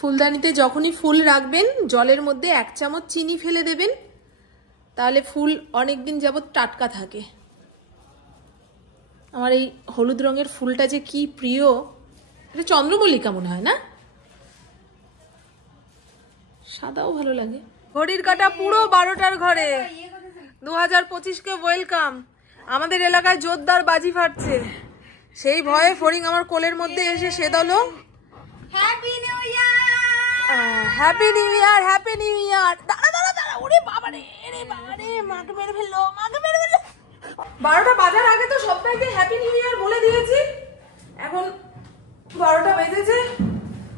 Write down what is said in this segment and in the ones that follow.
ফুলদানিতে যখনই ফুল রাখবেন জলের মধ্যে 1 চামচ চিনি ফেলে দেবেন, তাহলে ফুল অনেকদিন যাবত টাটকা থাকে। আমার এই হলুদ রঙের ফুলটা যে কি প্রিয়, এটা চন্দ্রমল্লিকা মনে হয় না, সাদাও ভালো লাগে। ঘড়ির কাঁটা পুরো 12টার ঘরে। 2025কে ওয়েলকাম। আমাদের এলাকায় জোরদার বাজি ফাটছে, সেই ভয়ে ফড়িং আমার কোলের মধ্যে এসে সেদলো happy new year, happy new year, happy new year. দাঁড়া দাঁড়া দাঁড়া, ওরে বাবারে, রে বাবারে, মাকে মেরে ফেললো, মাকে মেরে ফেললো। 12টা বাজার আগে তো সবাইকে হ্যাপি নিউ ইয়ার বলে দিয়েছি, এখন 12টা বেজেছে,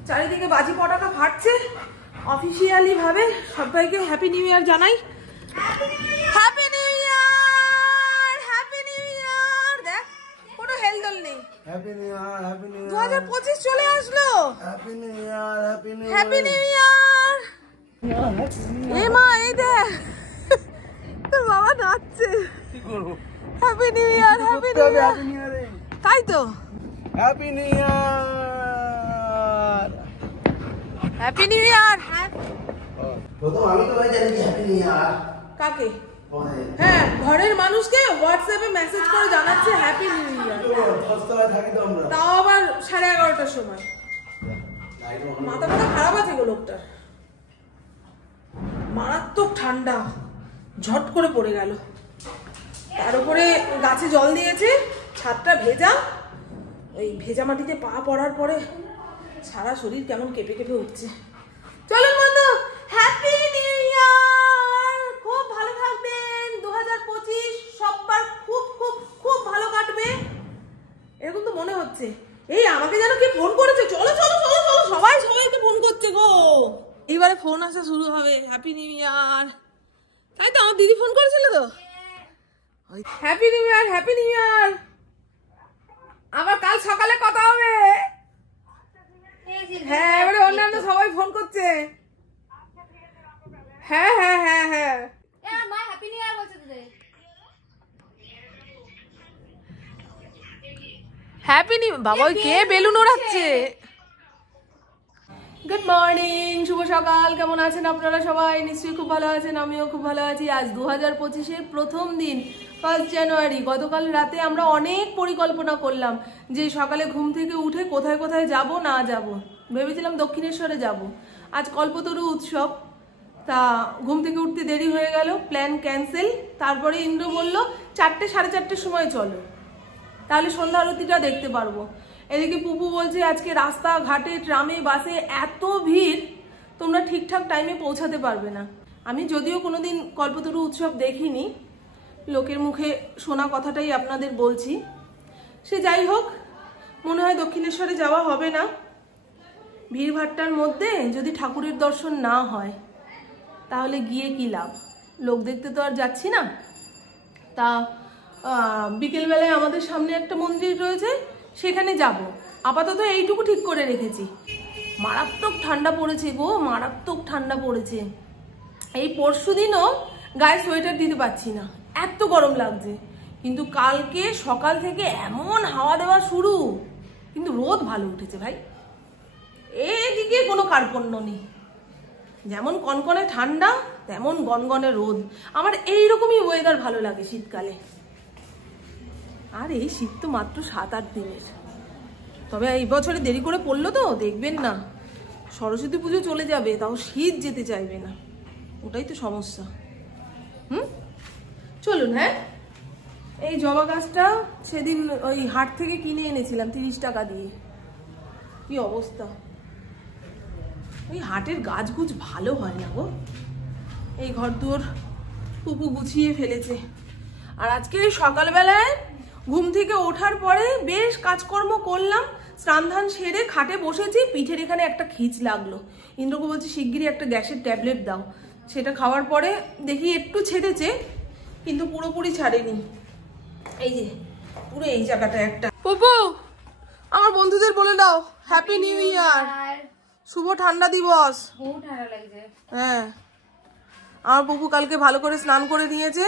চারিদিকে বাজি পটাকা ফাটছে। অফিসিয়ালি ভাবে সবাইকে হ্যাপি নিউ ইয়ার জানাই। Happy new year, happy new ইয়ার। দেখ কোনো হেলদোল নেই। Happy new year, happy new ইয়ার। 2025 চলে আসলো। Happy new year, happy new year, happy new ইয়ার। এই মা, এই দেখ তোর বাবা নাচছে। কি করব? Happy new year, happy new year, happy new ইয়ার। তাই তো, happy new year, happy new ইয়ার। প্রথম আমি তো ভাই জানি হ্যাপি নিউ ইয়ার কাকে? হ্যাঁ, ঘরের মানুষকে হোয়াটসঅ্যাপে মেসেজ করে জানাচ্ছে হ্যাপি নিউ ইয়ার। তাও আবার 11:30টার সময়। মাথা খারাপ আছে গো লোকটার। মারাত্মক ঠান্ডা, ঝট করে পড়ে গেল। তার উপরে গাছে জল দিয়েছে, ছাদটা ভেজা। ওই ভেজা মাটিতে পা পড়ার পরে সারা শরীর কেমন কেঁপে কেঁপে উঠছে। চলুন বন্ধু, হ্যাপি নিউ ইয়ার। খুব ভালো থাকবেন। 2025 সবার খুব খুব খুব ভালো কাটবে, এরকম তো মনে হচ্ছে। এই আমাকে যেন কি ফোন করেছে, চলো চলো চলো চলো, সবাই সবাইকে ফোন করছে গো। এইবারে ফোন আসা শুরু হবে, হ্যাপি নিউ ইয়ার। তাই তো, আমার দিদি ফোন করেছিল তো, happy new year, happy new ইয়ার। আবার কাল সকালে কথা হবে। হ্যাঁ, এবারে অন্যান্য সবাই ফোন করছে। হ্যাঁ হ্যাঁ হ্যাঁ হ্যাঁ, হ্যাপি নিউ ইয়ার বলছে তোদের। হ্যাপি নিউ বাবা, ওই কে বেলুন ওড়াচ্ছে? গুড মর্নিং, শুভ সকাল। কেমন আছেন আপনারা সবাই? নিশ্চয়ই খুব ভালো আছেন, আমিও খুব ভালো আছি। আজ 2025-এর প্রথম দিন, 1 জানুয়ারি। গতকাল রাতে আমরা অনেক পরিকল্পনা করলাম যে সকালে ঘুম থেকে উঠে কোথায় কোথায় যাব না যাব। ভেবেছিলাম দক্ষিণেশ্বরে যাব, আজ কল্পতরু উৎসব। তা ঘুম থেকে উঠতে দেরি হয়ে গেল, প্ল্যান ক্যান্সেল। তারপরে ইন্দ্র বলল 4টে 4:30 সময় চলো, তাহলে সন্ধ্যা আরতিটা দেখতে পারবো। এদিকে পুপু বলছে আজকে রাস্তা ঘাটে ট্রামে বাসে এত ভিড়, তোমরা ঠিকঠাক টাইমে পৌঁছাতে পারবে না। আমি যদিও কোনোদিন কল্পতরু উৎসব দেখিনি, লোকের মুখে শোনা কথাটাই আপনাদের বলছি। সে যাই হোক, মনে হয় দক্ষিণেশ্বরে যাওয়া হবে না। ভিড়ভাট্টার মধ্যে যদি ঠাকুরের দর্শন না হয় তাহলে গিয়ে কি লাভ? লোক দেখতে তো আর যাচ্ছি না। তা বিকেলবেলায় আমাদের সামনে একটা মন্দির রয়েছে, সেখানে যাব। আপাতত এইটুকু ঠিক করে রেখেছি। মারাত্মক ঠান্ডা পড়েছে গো, মারাত্মক ঠান্ডা পড়েছে। এই পরশুদিনও গায়ে সোয়েটার দিতে পারছি না, এত গরম লাগছে। কিন্তু কালকে সকাল থেকে এমন হাওয়া দেওয়া শুরু, কিন্তু রোদ ভালো উঠেছে ভাই। এদিকে কোনো কার্পণ্য নেই, যেমন কনকনে ঠান্ডা তেমন গনগনে রোদ। আমার এইরকমই ওয়েদার ভালো লাগে শীতকালে। আর এই শীত তো মাত্র 7-8 দিনের। তবে এই বছরে দেরি করে পড়লো তো, দেখবেন না সরস্বতী পুজো চলে যাবে, তাও শীত যেতে চাইবে না, ওটাই তো সমস্যা। চলুন। হ্যাঁ, এই জবা গাছটা সেদিন ওই হাট থেকে কিনে এনেছিলাম 30 টাকা দিয়ে। কি অবস্থা, ওই হাটের গাছগুছ ভালো হয় না গো। এই ঘর দুয়ার পুপু গুছিয়ে ফেলেছে। আর আজকে সকালবেলায় ঘুম থেকে ওঠার পরে বেশ কাজকর্ম করলাম, স্নান ধান সেরে খাটে বসেছি। পিঠের এখানে একটা খিচ লাগলো, ইন্দ্রকে বলছি শিগগিরই একটা গ্যাসের ট্যাবলেট দাও। সেটা খাওয়ার পরে দেখি একটু ছেড়েছে, কিন্তু পুরোপুরি ছাড়েনি। এই যে পুরো এই জায়গাটা একটা। পুপু, আমার বন্ধুদের বলে দাও হ্যাপি নিউ ইয়ার, শুভ ঠান্ডা দিবস। হ্যাঁ, আমার পুপু কালকে ভালো করে স্নান করে নিয়েছে।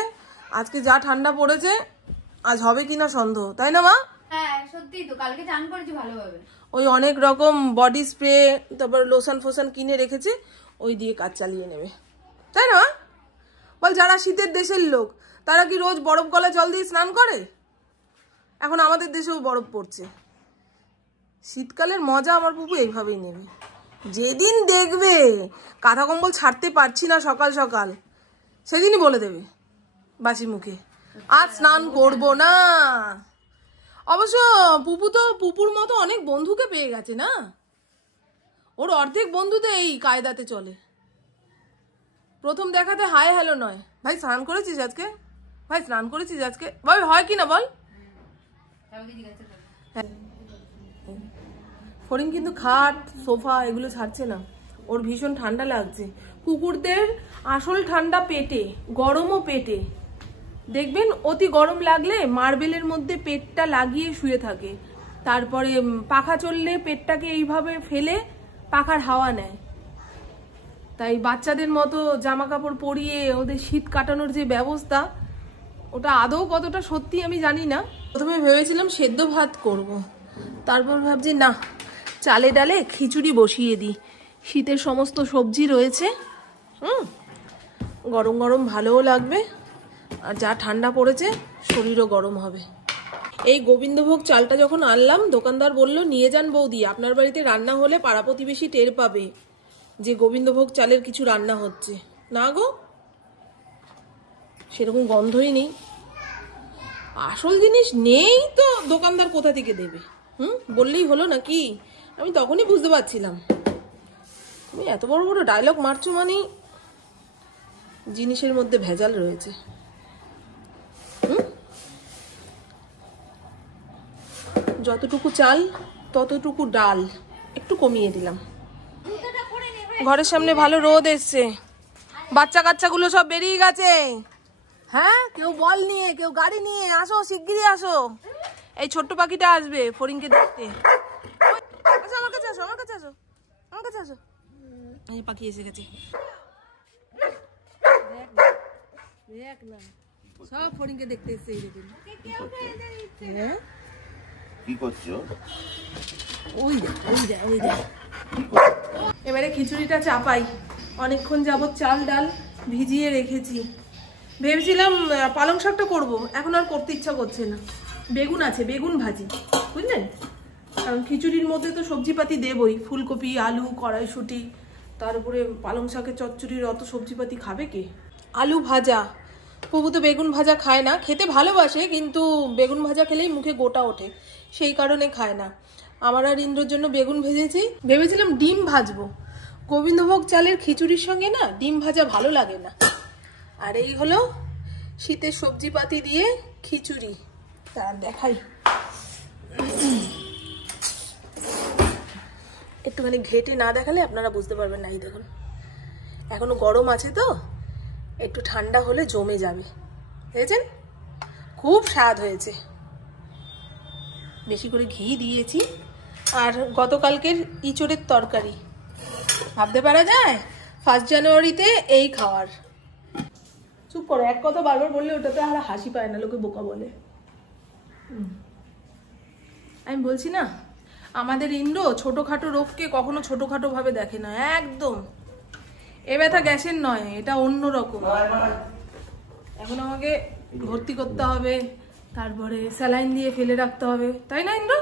আজকে যা ঠান্ডা পড়েছে, আজ হবে কিনা সন্দেহ, তাই না মা? হ্যাঁ সত্যি তো, কালকে চান করেছি ভালোভাবে। ওই অনেক রকম বডি স্প্রে তারপর লোশন ফোশন কিনে রেখেছে, ওই দিয়ে কাজ চালিয়ে নেবে, তাই না? বল, যারা শীতের দেশের লোক তারা কি রোজ বরফ গলা জল দিয়ে স্নান করে? এখন আমাদের দেশেও বরফ পড়ছে। শীতকালের মজা আমার পুপু এইভাবেই নেবে। যেদিন দেখবে কাঁথা কম্বল ছাড়তে পারছি না সকাল সকাল, সেদিনই বলে দেবে বাসি মুখে, আজ স্নান করবো না। অবশ্য পুপু তো পুপুর মতো অনেক বন্ধুকে পেয়ে গেছে না, ওর অর্ধেক বন্ধু তো এই কায়দাতে চলে। প্রথম দেখাতে হাই হ্যালো নয়, ভাই স্নান করেছিস আজকে, ভাই স্নান করেছিস আজকে, ভাই হয় কি না বল। ফড়িং কিন্তু খাট সোফা এগুলো ছাড়ছে না, ওর ভীষণ ঠান্ডা লাগছে। কুকুরদের আসল ঠান্ডা পেটে, গরমও পেটে। দেখবেন অতি গরম লাগলে মার্বেলের মধ্যে পেটটা লাগিয়ে শুয়ে থাকে, তারপরে পাখা চললে পেটটাকে এইভাবে ফেলে পাখার হাওয়া নেয়। তাই বাচ্চাদের মতো জামা কাপড় পরিয়ে ওদের শীত কাটানোর যে ব্যবস্থা, ওটা আদৌ কতটা সত্যি আমি জানি না। প্রথমে ভেবেছিলাম সেদ্ধ ভাত করব, তারপর ভাবছি না, চালে ডালে খিচুড়ি বসিয়ে দিই। শীতের সমস্ত সবজি রয়েছে, গরম গরম ভালোও লাগবে, আর যা ঠান্ডা পড়েছে শরীরও গরম হবে। এই গোবিন্দভোগ চালটা যখন আনলাম, দোকানদার বলল নিয়ে যান বৌদি, আপনার বাড়িতে রান্না হলে পাড়া প্রতিবেশী টের পাবে যে গোবিন্দভোগ চালের কিছু রান্না হচ্ছে। না গো, সেরকম গন্ধই নেই। আসল জিনিস নেই তো দোকানদার কোথা থেকে দেবে? বললেই হলো নাকি? আমি তখনই বুঝতে পারছিলাম। তুমি এত বড় বড় ডায়লগ মারছো মানে জিনিসের মধ্যে ভেজাল রয়েছে। যতটুকু চাল ততটুকু ডাল একটু কমিয়ে দিলাম। ঘরের সামনে ভালো রোদ এসছে, বাচ্চা কাচ্চাগুলো সব বেরিয়ে গেছে। হ্যাঁ, কেউ বল নিয়ে, কেউ গাড়ি নিয়ে, আসো শিগগিরই আসো। এই ছোট্ট পাখিটা আসবে ফড়িংকে দেখতে। আচ্ছা, আমার কাছে আসো, আমার কাছে আসো, আমার কাছে আসো। এই পাখি এসে গেছে, দেখ না, সব ফড়িংকে দেখতে এসছে। এই দেখুন কি করছো? ওই দেখ, ওই দেখ, ওই দেখ। এবারে খিচুড়িটা চাপাই। অনেকক্ষণ যাবত চাল ডাল ভিজিয়ে রেখেছি। ভেবেছিলাম পালং শাকটা করবো, এখন আর করতে ইচ্ছা করছে না। বেগুন আছে, বেগুন ভাজি, বুঝলেন? কারণ খিচুড়ির মধ্যে তো সবজিপাতি দেবই, ফুলকপি, আলু, কড়াইশুঁটি, তার উপরে পালং শাকের চচ্চড়ির অত সবজিপাতি খাবে কে? আলু ভাজা, প্রভু তো বেগুন ভাজা খায় না, খেতে ভালোবাসে কিন্তু বেগুন ভাজা খেলেই মুখে গোটা ওঠে, সেই কারণে খায় না। আমার আর ইন্দ্রর জন্য বেগুন ভেজেছি। ভেবেছিলাম ডিম ভাজবো, গোবিন্দভোগ চালের খিচুড়ির সঙ্গে না ডিম ভাজা ভালো লাগে না। আর এই হলো শীতের সবজিপাতি দিয়ে খিচুড়ি। তার দেখাই, একটুখানি ঘেটে না দেখালে আপনারা বুঝতে পারবেন না। এই দেখুন, এখনো গরম আছে তো, একটু ঠান্ডা হলে জমে যাবে। দেখেছেন, খুব স্বাদ হয়েছে। বেশি করে ঘি দিয়েছি। আর গতকালকের ইঁচড়ের তরকারি, ভাবতে পারা যায় 1 জানুয়ারিতে এই খাওয়ার। চুপ করো, এক কথা বারবার বললে ওটাতে আর হাসি পায় না, লোকে বোকা বলে। আমি বলছি না, আমাদের ইন্দ্র ছোটখাটো রোগকে কখনো ছোটখাটো ভাবে দেখে না, একদম। এ ব্যথা গ্যাসের নয়, এটা অন্য রকম। এখন আমাকে ভর্তি করতে হবে, তারপরে স্যালাইন দিয়ে ফেলে রাখতে হবে, তাই না ইন্দ্র?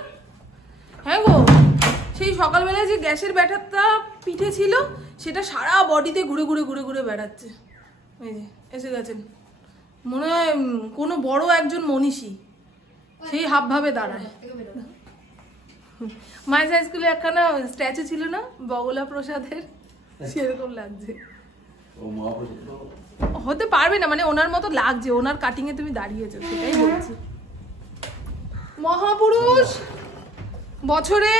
হ্যাঁ গো, সেই সকালবেলায় যে গ্যাসের ব্যাটারটা পিঠে ছিল, সেটা সারা বডিতে ঘুরে ঘুরে ঘুরে ঘুরে বেড়াচ্ছে। এই যে এসে গেছেন, মনে হয় কোনো বড় একজন মনীষী সেই হাব ভাবে দাঁড়ায়। মাইস হাই স্কুলে একখানা স্ট্যাচু ছিল না বগলা প্রসাদের, সেরকম লাগছে। হতে পারবে না, মানে ওনার মতো লাগছে, ওনার কাটিং এ তুমি দাঁড়িয়েছো, সেটাই বলছি। মহাপুরুষ বছরে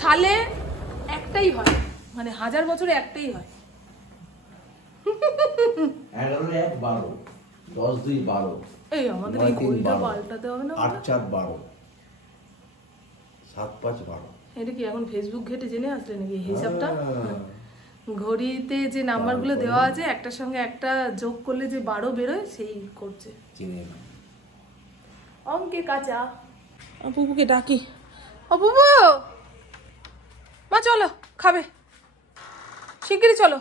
সালে একটাই হয়, মানে 1000 বছরে একটাই হয়। 11-1-12, 10-2-12। এই আমাদের এই ঘড়িটা পাল্টাতে হবে না? 8-4-12, 7-5-12। এটা কি এখন ফেসবুক ঘেটে জেনে আসলে নাকি হিসাবটা? ঘড়িতে যে নাম্বারগুলো দেওয়া আছে, একটার সঙ্গে একটা যোগ করলে যে 12 বেরোয়, সেই করছে। অঙ্কে কাঁচা। অপুকে ডাকি, অপুপু মা চলো খাবে, শিগগিরই চলো।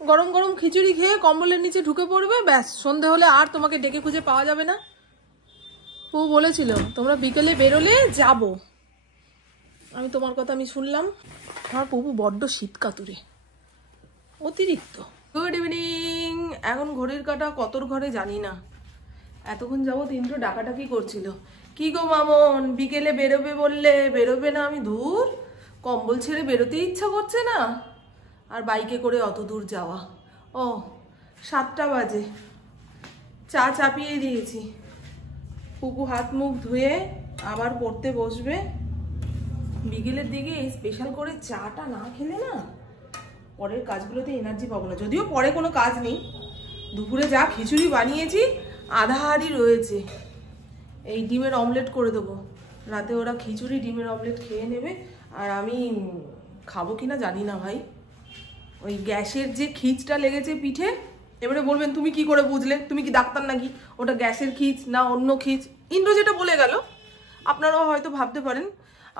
গরম গরম খিচুড়ি খেয়ে কম্বলের নিচে ঢুকে পড়বে, ব্যাস সন্ধে হলে আর তোমাকে ডেকে খুঁজে পাওয়া যাবে না। ও বলেছিল তোমরা বিকেলে বেরোলে যাব, আমি তোমার কথা আমি শুনলাম। আমার পুপু বড্ড শীত কাতুরে, অতিরিক্ত। Good evening. এখন ঘড়ির কাঁটা কতর ঘরে জানি না, এতক্ষণ যাবত ইন্দ্র ডাকাডাকি করছিল, কি গো মামন বিকেলে বেরোবে বললে বেরোবে না? আমি ধুর, কম্বল ছেড়ে বেরোতে ইচ্ছা করছে না, আর বাইকে করে অত দূর যাওয়া। ও 7টা বাজে, চা চাপিয়ে দিয়েছি, পুপু হাত মুখ ধুয়ে আবার পড়তে বসবে। বিকেলের দিকে এই স্পেশাল করে চাটা না খেলে না পরের কাজগুলোতে এনার্জি পাবো না। যদিও পরে কোনো কাজ নেই, দুপুরে যা খিচুড়ি বানিয়েছি আধা হাঁড়ি রয়েছে, এই ডিমের অমলেট করে দেবো রাতে। ওরা খিচুড়ি ডিমের অমলেট খেয়ে নেবে, আর আমি খাবো কিনা জানি না ভাই। ওই গ্যাসের যে খিচটা লেগেছে পিঠে, এবারে বলবেন তুমি কি করে বুঝলে, তুমি কি ডাক্তার নাকি, ওটা গ্যাসের খিচ না অন্য খিচ? ইন্দ্র যেটা বলে গেল, আপনারাও হয়তো ভাবতে পারেন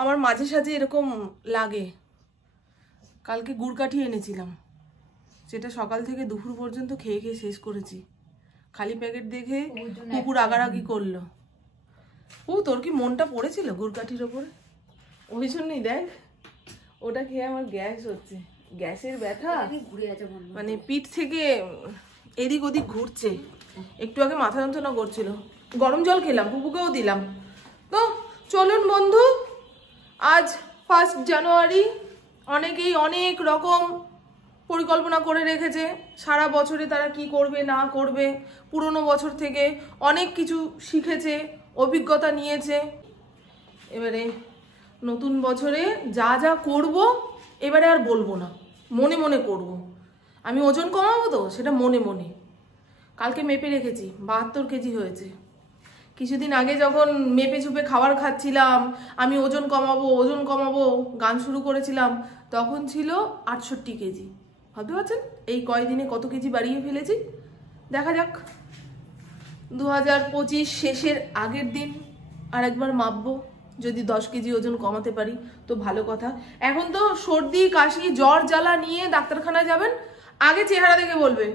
আমার মাঝে সাঝে এরকম লাগে। কালকে গুড়কাঠি এনেছিলাম, সেটা সকাল থেকে দুপুর পর্যন্ত খেয়ে খেয়ে শেষ করেছি। খালি প্যাকেট দেখে কুকুর আগারাগি করলো। ও তোর কি মনটা পড়েছিল গুড়কাঠির ওপরে? ওই জন্যই দেখ ওটা খেয়ে আমার গ্যাস হচ্ছে, গ্যাসের ব্যথা মানে পিঠ থেকে এদিক ওদিক ঘুরছে। একটু আগে মাথা যন্ত্রণা করছিল, গরম জল খেলাম, পুপুকেও দিলাম। তো চলুন বন্ধু, আজ 1 জানুয়ারি। অনেকেই অনেক রকম পরিকল্পনা করে রেখেছে সারা বছরে তারা কি করবে না করবে, পুরনো বছর থেকে অনেক কিছু শিখেছে, অভিজ্ঞতা নিয়েছে। এবারে নতুন বছরে যা যা করব এবারে আর বলবো না, মনে মনে করব। আমি ওজন কমাবো তো সেটা মনে মনে। কালকে মেপে রেখেছি 72 কেজি হয়েছে। কিছুদিন আগে যখন মেপে চুপে খাবার খাচ্ছিলাম, আমি ওজন কমাবো গান শুরু করেছিলাম, তখন ছিল 68 কেজি। ভাবতে পারছেন এই কয়দিনে কত কেজি বাড়িয়ে ফেলেছি। দেখা যাক 2025 শেষের আগের দিন আর একবার মাপবো, যদি 10 কেজি ওজন কমাতে পারি তো ভালো কথা। এখন তো সর্দি কাশি জ্বর জ্বালা নিয়ে ডাক্তারখানায় যাবেন, আগে চেহারা দেখে বলবে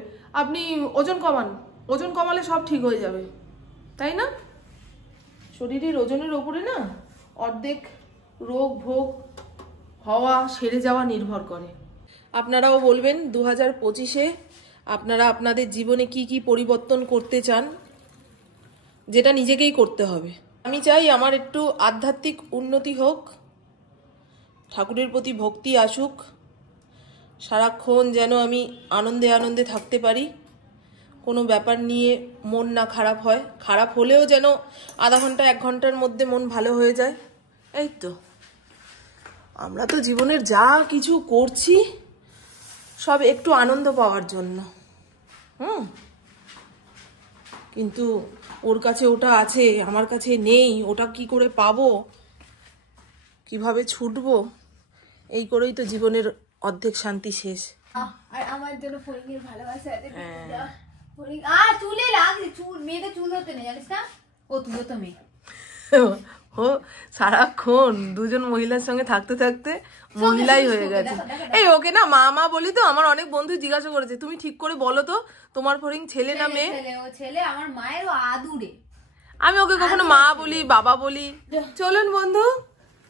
আপনি ওজন কমান, ওজন কমালে সব ঠিক হয়ে যাবে, তাই না? শরীরের ওজনের ওপরে না অর্ধেক রোগ ভোগ হওয়া সেরে যাওয়া নির্ভর করে। আপনারাও বলবেন 2025-এ আপনারা আপনাদের জীবনে কি কি পরিবর্তন করতে চান, যেটা নিজেকেই করতে হবে। আমি চাই আমার একটু আধ্যাত্মিক উন্নতি হোক, ঠাকুরের প্রতি ভক্তি আসুক, সারাক্ষণ যেন আমি আনন্দে আনন্দে থাকতে পারি, কোনো ব্যাপার নিয়ে মন না খারাপ হয়, খারাপ হলেও যেন আধা ঘন্টা 1 ঘন্টার মধ্যে মন ভালো হয়ে যায়। এই তো আমরা তো জীবনের যা কিছু করছি সব একটু আনন্দ পাওয়ার জন্য। কিন্তু ওর কাছে ওটা আছে, আমার কাছে নেই, ওটা কি করে পাবো, কিভাবে ছুটবো, এই করেই তো জীবনের অর্ধেক শান্তি শেষ। আর আমার জন্য ফরিংয়ের ভালোবাসা আছে। ফরিং চুলে লাগছে, চুল মেয়েদের চুল হতে নেই জানিস না, ও তুইও তো মেয়ে। ও সারাক্ষণ দুজন মহিলার সঙ্গে থাকতে থাকতে মহিলাই হয়ে গেছে। এই ওকে না মা মা বলি তো, আমার অনেক বন্ধু জিজ্ঞাসা করেছে তুমি ঠিক করে বলো তো তোমার ফরিং ছেলে না মেয়ে? ও ছেলে, আমার মায়ের আদুরে। আমি ওকে কখনো মা বলি বাবা বলি। চলুন বন্ধু,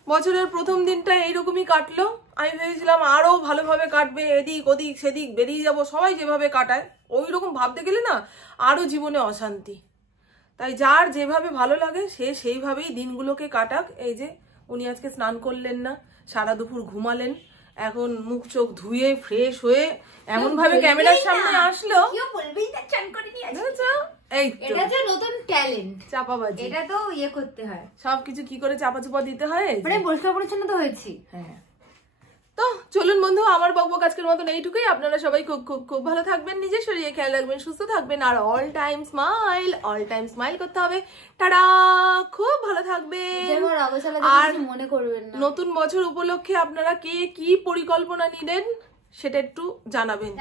বছরের প্রথম দিনটা এইরকমই কাটলো। আমি ভেবেছিলাম আরো ভালোভাবে কাটবে, এদিক ওদিক সেদিক বেরিয়ে যাব, সবাই যেভাবে কাটায় ওই রকম ভাবতে গেলে না আরো জীবনে অশান্তি। তাই যার যেভাবে ভালো লাগে সে সেইভাবেই দিনগুলোকে কাটাক। এই যে উনি আজকে স্নান করলেন না, সারা দুপুর ঘুমালেন, এখন মুখ চোখ ধুয়ে ফ্রেশ হয়ে এমন ভাবে ক্যামেরার সামনে আসলো। এই এটা যে নতুন ট্যালেন্ট, চাপাবাজি, এটা তো ইয়ে করতে হয়, সবকিছু কি করে চাপা চুপা দিতে হয়। মানে পরিষ্কার পরিচ্ছন্ন তো হয়েছি। হ্যাঁ, তো চলুন বন্ধু, আমার বকবক আজকের মতন এইটুকুই। আপনারা সবাই খুব খুব খুব ভালো থাকবেন, নিজের শরীরে খেয়াল রাখবেন, সুস্থ থাকবেন, আর অল টাইম স্মাইল করতে হবে। টাটা, খুব ভালো থাকবেন। আর মনে করবেন না নতুন বছর উপলক্ষে আপনারা কে কি পরিকল্পনা নিলেন সেটা একটু জানাবেন।